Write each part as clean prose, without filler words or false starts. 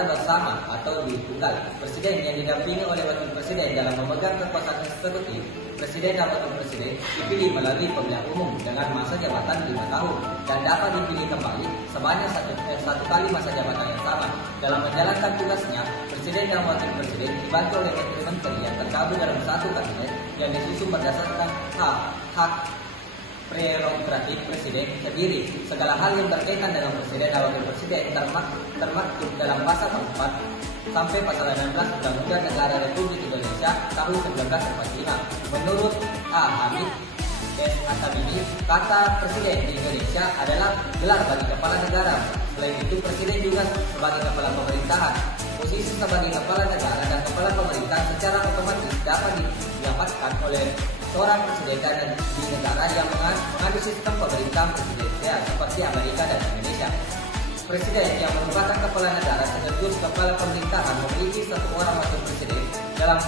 secara bersama atau lebih tunggal. Presiden yang didampingi oleh wakil presiden dalam memegang kekuasaan eksekutif, presiden dan wakil presiden dipilih melalui pemilihan umum dengan masa jabatan 5 tahun dan dapat dipilih kembali sebanyak satu kali masa jabatan yang sama. Dalam menjalankan tugasnya, presiden dan wakil presiden dibantu oleh menteri-menteri yang tergabung dalam satu kabinet yang disusun berdasarkan hak prerogatif presiden sendiri. Segala hal yang berkaitan dengan presiden dan wakil presiden termaktub dalam pasal 4 sampai pasal 16 Undang-Undang Negara Republik Indonesia tahun 1945. Menurut A. Hamid S. Atabidi, kata presiden di Indonesia adalah gelar bagi kepala negara. Selain itu, presiden juga sebagai kepala pemerintahan. Posisi sebagai kepala negara dan kepala pemerintahan secara otomatis dapat didapatkan oleh seorang presiden dan di negara yang mengandung sistem pemerintahan presidensial seperti Amerika dan Indonesia. Presiden yang merupakan kepala negara sekaligus kepala pemerintahan memiliki satu orang wakil presiden dalam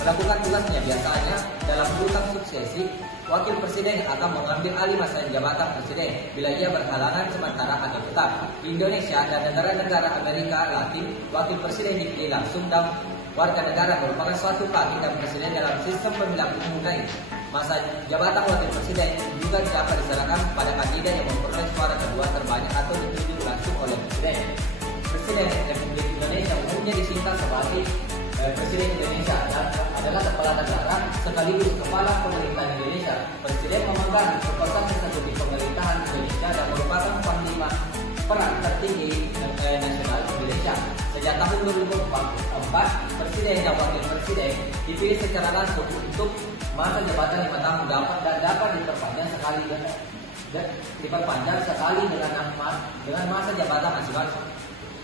melakukan tugasnya. Biasanya dalam urutan suksesi, wakil presiden akan mengambil alih masa jabatan presiden bila ia berhalangan sementara atau tetap. Di Indonesia dan negara-negara Amerika Latin, wakil presiden dipilih langsung dan warga negara merupakan suatu kaki dan presiden dalam sistem pemilihan umum lain. Masa jabatan wakil presiden juga dapat diserahkan pada kandidat yang memperoleh suara kedua terbanyak atau ditunjuk langsung oleh presiden. Presiden Republik Indonesia umumnya disingkat sebagai Presiden Indonesia adalah kepala negara sekaligus kepala pemerintahan Indonesia. Presiden memegang kekuasaan eksekutif pemerintahan Indonesia dan merupakan panglima perang tertinggi nasional Indonesia. Sejak tahun 2004, presiden dan wakil presiden dipilih secara langsung untuk masa jabatan 5 tahun dapat diperpanjang sekali dengan masa jabatan maksimal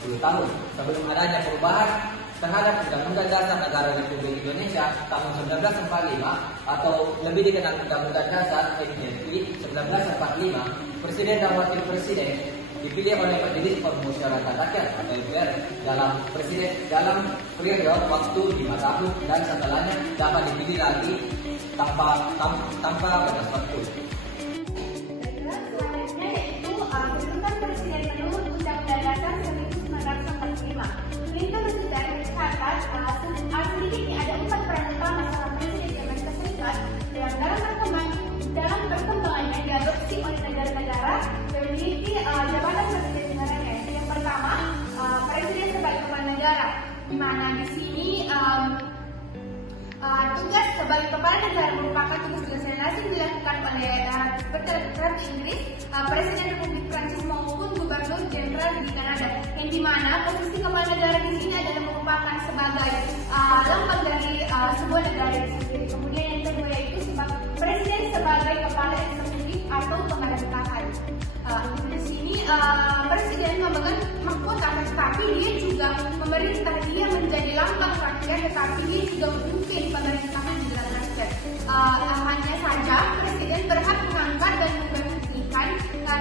10 tahun. Sebelum adanya perubahan terhadap Undang-Undang Dasar Negara Republik Indonesia tahun 1945 atau lebih dikenal Undang-Undang Dasar RI 1945, presiden dan wakil presiden dipilih oleh Majelis Permusyawaratan Rakyat atau MPR dalam periode waktu 5 tahun dan setelahnya dapat dipilih lagi tanpa batas waktu. Selanjutnya yaitu bentukan presiden menurut Undang-Undang Dasar 1945. Itu sudah tercatat sedikitnya ada 4 peran utama seorang presiden di Amerika Serikat dalam perkembangannya diadopsi oleh negara-negara yang memiliki jabatan presiden sebenarnya. Yang pertama, presiden sebagai kepala negara, di mana di sini tugas sebagai kepala negara merupakan tugas yang lazim dilakukan oleh seperti Ratu Inggris, Presiden Republik Prancis maupun Gubernur Jenderal di Kanada. Yang dimana posisi kepala negara di sini adalah merupakan sebagai lambang dari sebuah negara itu sendiri. Kemudian yang kedua yaitu presiden sebagai kepala eksekutif atau pemerintahan. Di sini presiden memegang mahkota, tetapi dia juga memerintah, dia menjadi lambang rakyat, tetapi dia juga memimpin pemerintahan di dalam rakyat. Hanya saja presiden berhak mengangkat dan memberhentikan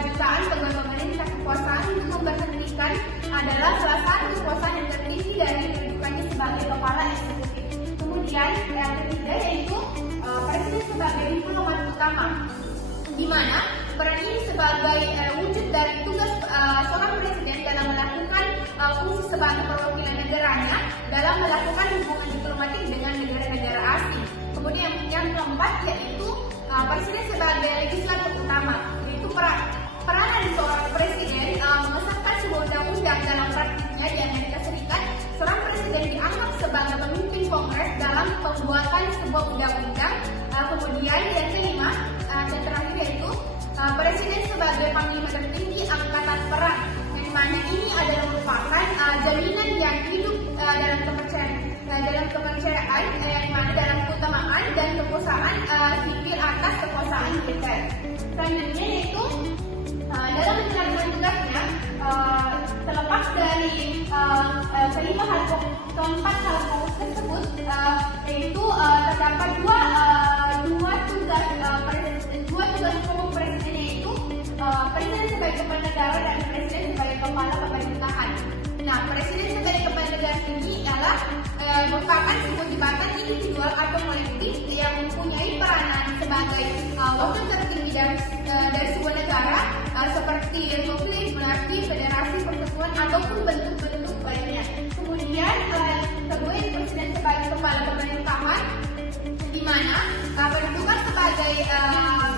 jutaan pegawai pemerintah. Kekuasaan untuk memberhentikan adalah salah satu kekuasaan yang tertinggi dari kedudukannya sebagai kepala eksekutif. Kemudian yang ketiga yaitu presiden sebagai diplomat utama, di mana peran ini sebagai wujud dari tugas seorang presiden dalam melakukan fungsi sebagai perwakilan negaranya dalam melakukan hubungan diplomatik dengan negara-negara asing. Kemudian yang keempat yaitu presiden sebagai legislator utama, yaitu peranan seorang presiden mengesahkan sebuah undang-undang. Dalam praktiknya di Amerika Serikat, seorang presiden dianggap sebagai pemimpin Kongres dalam pembuatan sebuah undang-undang. Kemudian yang kelima dan terakhir yaitu presiden sebagai panglima tertinggi angkatan perang, yang mana ini adalah merupakan jaminan yang hidup dalam kepercayaan yang mana dalam keutamaan dan kekuasaan sipil atas kekuasaan militer. Selanjutnya yaitu dalam menjalankan tugasnya terlepas dari keempat hal pokok tersebut, yaitu terdapat dua tugas pokok presiden, yaitu presiden sebagai kepala negara dan presiden sebagai kepala pemerintahan. Nah, presiden sebagai kepala negara ini adalah merupakan sebuah jabatan individual atau kolektif yang mempunyai peranan sebagai wakil tertinggi dari sebuah negara seperti republik, monarki, federasi, persatuan ataupun bentuk-bentuk lainnya. Kemudian kedua ini presiden sebagai kepala pemerintahan, di mana bertugas sebagai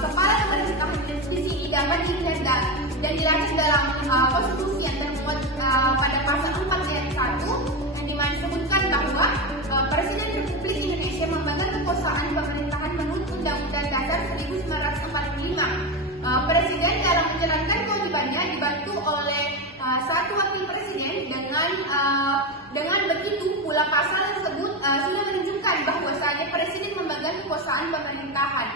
kepala pemerintahan di sini dapat dilihat dan dilacak dalam konstitusi yang termuat pada pasal 4 ayat 1 yang dimana disebutkan bahwa Presiden Republik Indonesia memegang kekuasaan pemerintahan menurut Undang-Undang Dasar 1945. Presiden dalam menjalankan kewajibannya dibantu oleh satu wakil presiden. Dengan begitu pula pasal tersebut sudah menunjukkan bahwasanya presiden memegang kekuasaan pemerintahan.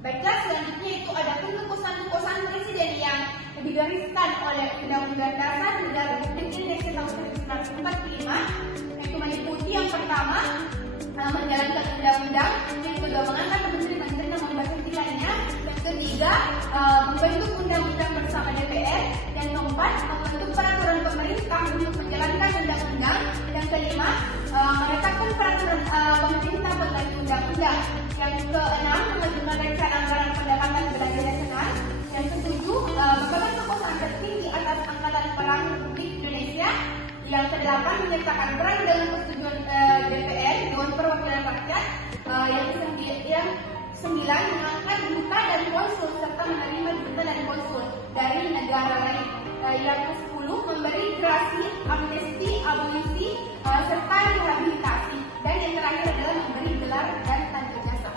Baiklah, selanjutnya itu ada kekuasaan presiden yang digariskan oleh Undang-Undang Dasar Negara Republik Indonesia tahun 1945, yaitu meliputi yang pertama menjalankan undang-undang, yang kedua mengangkat menteri-menteri dan membuat lainnya, yang ketiga membentuk undang-undang bersama DPR, yang keempat membentuk peraturan pemerintah untuk menjalankan undang-undang, yang kelima menetapkan peraturan pemerintah pengganti undang-undang, yang keenam mengajukan rencana anggaran pendapatan belanja nasional, yang ketujuh memegang kekuasaan tertinggi atas angkatan perang Republik Indonesia, yang kedelapan menyertakan peran dengan persetujuan DPR Dewan Perwakilan Rakyat, yang sembilan mengangkat duta dan konsul serta menerima duta dan konsul dari negara lain, yang ke-10 memberi gerasi, amnesti, abolisi serta rehabilitasi, dan yang terakhir adalah memberi gelar dan tanda jasa.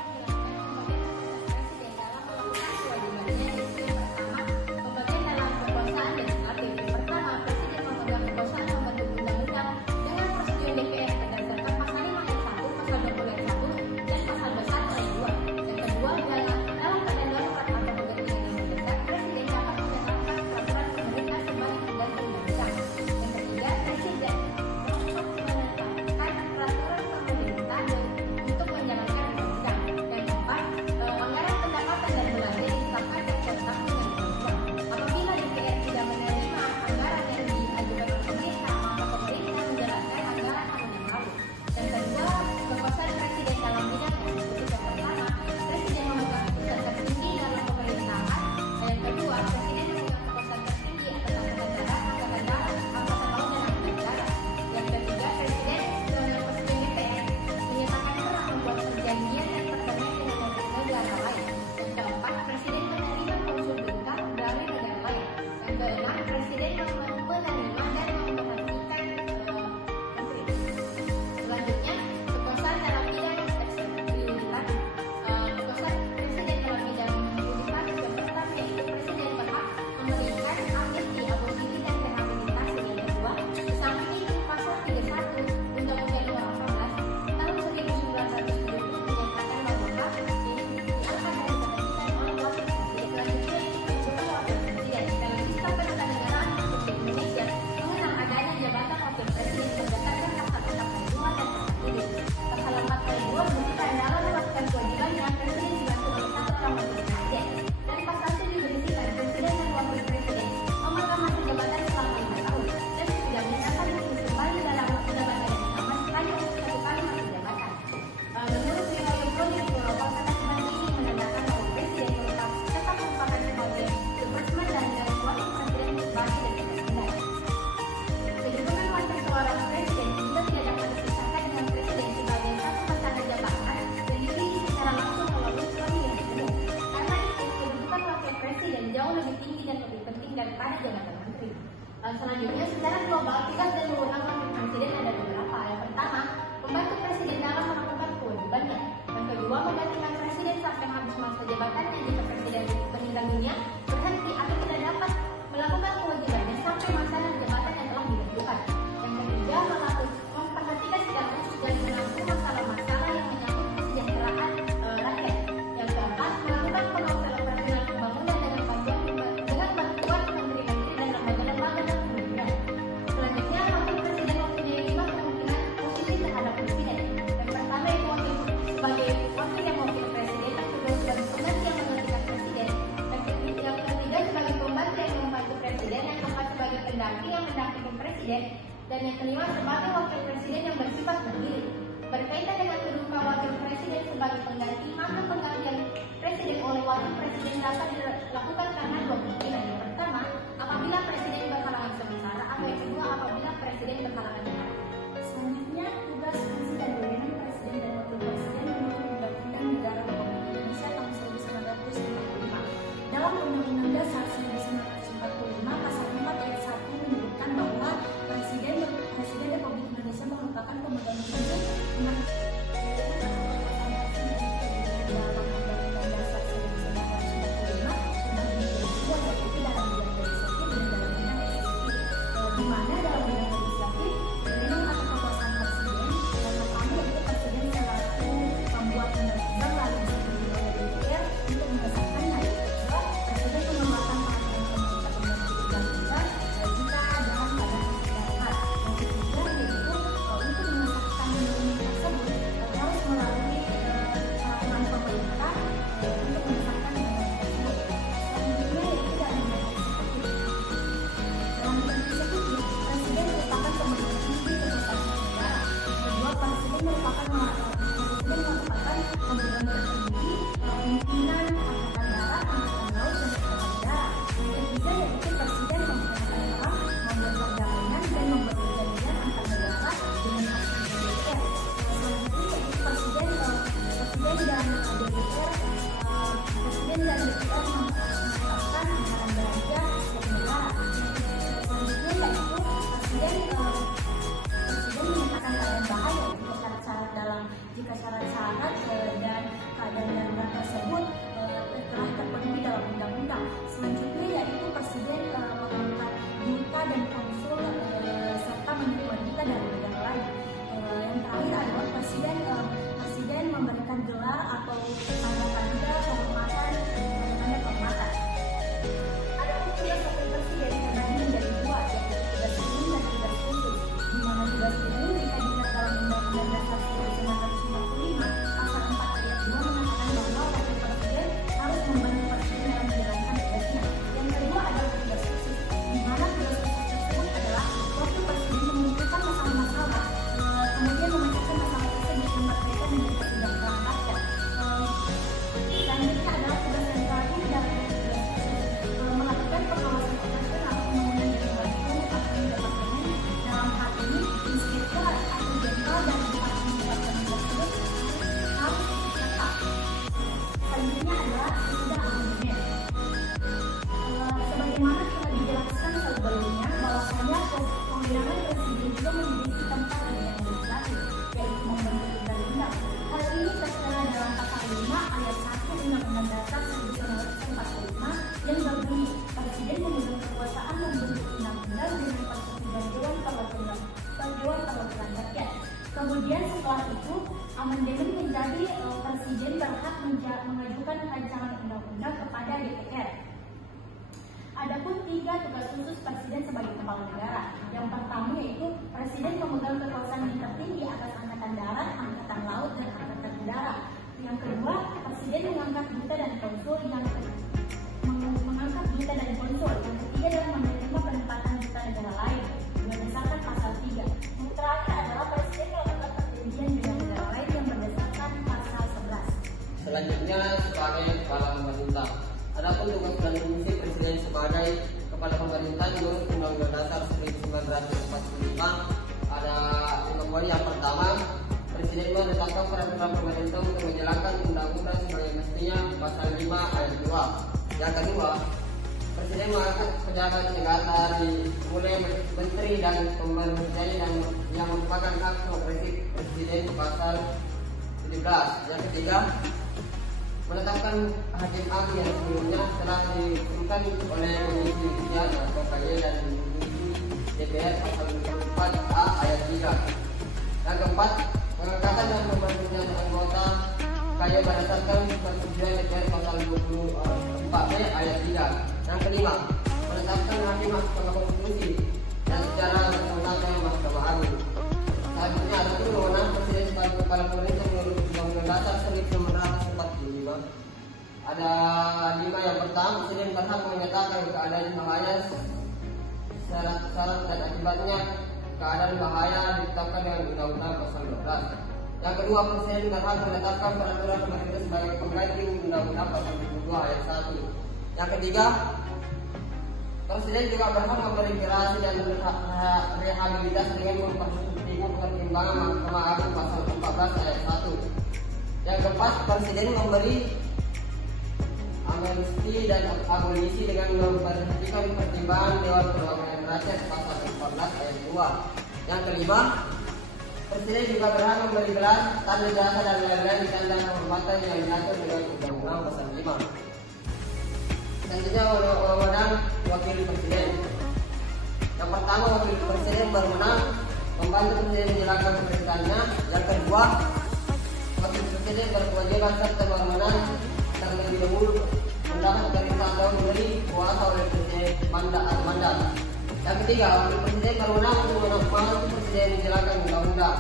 Selanjutnya, secara global tugas dan wewenang wakil presiden ada beberapa. Yang pertama, membantu presiden dalam melakukan kewajibannya. Yang kedua, menggantikan presiden sampai habis masa jabatannya jika presiden meninggal dunia, berhenti atau tidak dapat melakukan kewajibannya sampai masa jabatan yang telah ditentukan. Yang ketiga, memperhatikan secara khusus dan menampung masalah-masalah yang menyangkut kesejahteraan rakyat. Yang keempat, melakukan pengawasan operasional pembangunan dengan bantuan menteri-menteri dan lembaga-lembaga dan kementerian. Selanjutnya, wakil presiden mempunyai 5 kemungkinan posisi terhadap presiden. Yang pertama itu sebagai wakil yang mewakili presiden, yang kedua sebagai pengganti yang menggantikan presiden, yang ketiga sebagai pembantu yang membantu presiden, yang keempat sebagai pendamping yang mendampingi presiden, dan yang kelima sebagai wakil presiden yang bersifat mandiri. Berkaitan dengan kedudukan wakil presiden sebagai pengganti, maka penggantian presiden oleh wakil presiden dapat dilakukan karena 2 kemungkinan. Yang pertama, apabila presiden berhalangan sementara, atau yang kedua apabila presiden Amandemen menjadi presiden berhak mengajukan rancangan undang-undang kepada DPR. Adapun 3 tugas khusus presiden sebagai kepala negara. Yang pertama yaitu presiden memegang kekuasaan yang tertinggi atas angkatan darat, angkatan laut, dan angkatan udara. Yang kedua, presiden mengangkat duta dan konsul. Yang ketiga adalah menerima penempatan duta negara lain berdasarkan pasal 3. Yang terakhir adalah presiden melakukan perjanjian dengan negara lain yang berdasarkan pasal 11. Selanjutnya sebagai kepala pemerintah. Adapun tugas dan fungsi presiden sebagai kepala pemerintah menurut Undang-Undang Dasar 1945 ada yang pertama, presiden menetapkan peraturan pemerintah untuk menjalankan undang-undang sebagai mestinya pasal 5 ayat 2. Yang kedua, presiden mengangkat pejabat negara mulai menteri dan pemerintahan yang merupakan hak prerogatif presiden pasal 17. Yang ketiga, menetapkan hakim agung yang sebelumnya telah ditentukan oleh Komisi Judisial atau KY dan DPR pasal 24A ayat 3. Yang keempat, pengangkatan dan pemberhentian anggota KY berdasarkan persetujuan DPR pasal 24B ayat 3. Yang kelima, menetapkan hakim Mahkamah Konstitusi dan secara bertentangan Mahkamah Agung. Selanjutnya ada wewenang presiden sebagai kepala pemerintah menurut Undang-Undang Dasar 1945. Ada 5. Yang pertama, presiden berhak menyatakan keadaan bahaya, syarat dan akibatnya keadaan bahaya ditetapkan dengan Undang-Undang pasal 12. Yang kedua, presiden berhak menetapkan peraturan pemerintah sebagai pengganti Undang-Undang pasal 22 ayat 1. Yang ketiga, presiden juga berhak memberi gerasi dan rehabilitasi dengan mempertimbangkan pertimbangan Mahkamah Agung pasal 14 ayat 1. Yang keempat, presiden memberi amnesti dan abolisi dengan memperhatikan pertimbangan Dewan Perwakilan Rakyat pasal 14 ayat 2. Yang kelima, presiden juga berhak memberi gelar, tanda jasa dan lain-lain tanda kehormatan yang diatur dengan Undang-Undang pasal 5. Selanjutnya wewenang wakil presiden. Yang pertama, wakil presiden berwenang membantu presiden menjalankan pemerintahannya. Yang kedua, wakil presiden berkewajiban serta berwenang terlebih dahulu mendapat perintah atau memberi kuasa oleh presiden mandat. Yang ketiga, wakil presiden berwenang untuk membantu presiden menjalankan undang-undang.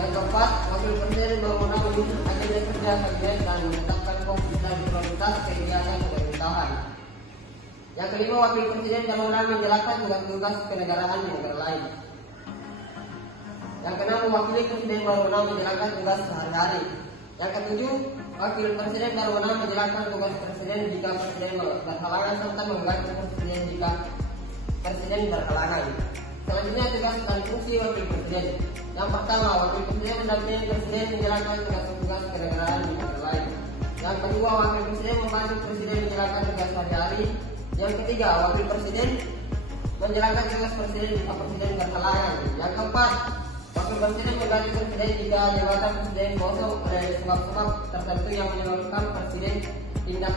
Yang keempat, wakil presiden berwenang menyusun agenda kerja kabinet dan menetapkan fokus dan prioritas kegiatan pemerintahan. Yang kelima, wakil presiden berwenang menjalankan tugas-tugas kenegaraan di negara lain. Yang keenam, mewakili presiden berwenang menjalankan tugas sehari-hari. Yang ketujuh, wakil presiden berwenang menjalankan tugas presiden jika presiden berhalangan serta mengganti presiden jika presiden berhalangan. Selanjutnya, tugas dan fungsi wakil presiden. Yang pertama, wakil presiden mendampingi presiden menjalankan tugas-tugas kenegaraan di negara lain. Yang kedua, wakil presiden membantu presiden menjalankan tugas sehari-hari. Yang ketiga, wakil presiden menjalankan tugas presiden jika presiden berhalangan. Yang keempat, wakil presiden mengganti presiden jika jabatan presiden kosong oleh sebab-sebab tertentu yang menyebabkan presiden tidak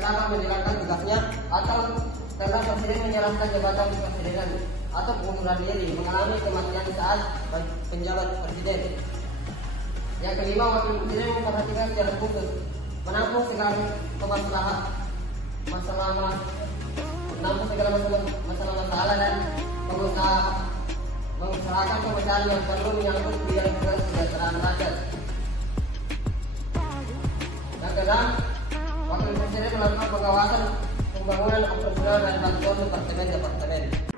dapat menjalankan tugasnya, atau karena presiden menyerahkan jabatan kepresidenan atau pengunduran diri, mengalami kematian saat penjabat presiden. Yang kelima, wakil presiden memperhatikan secara khusus menampung segala masalah dan mengusahakan pemecahan yang perlu menyangkut bidang kesejahteraan rakyat. Yang keenam, wakil presiden melakukan pengawasan pembangunan operasional dan bantuan departemen-departemen.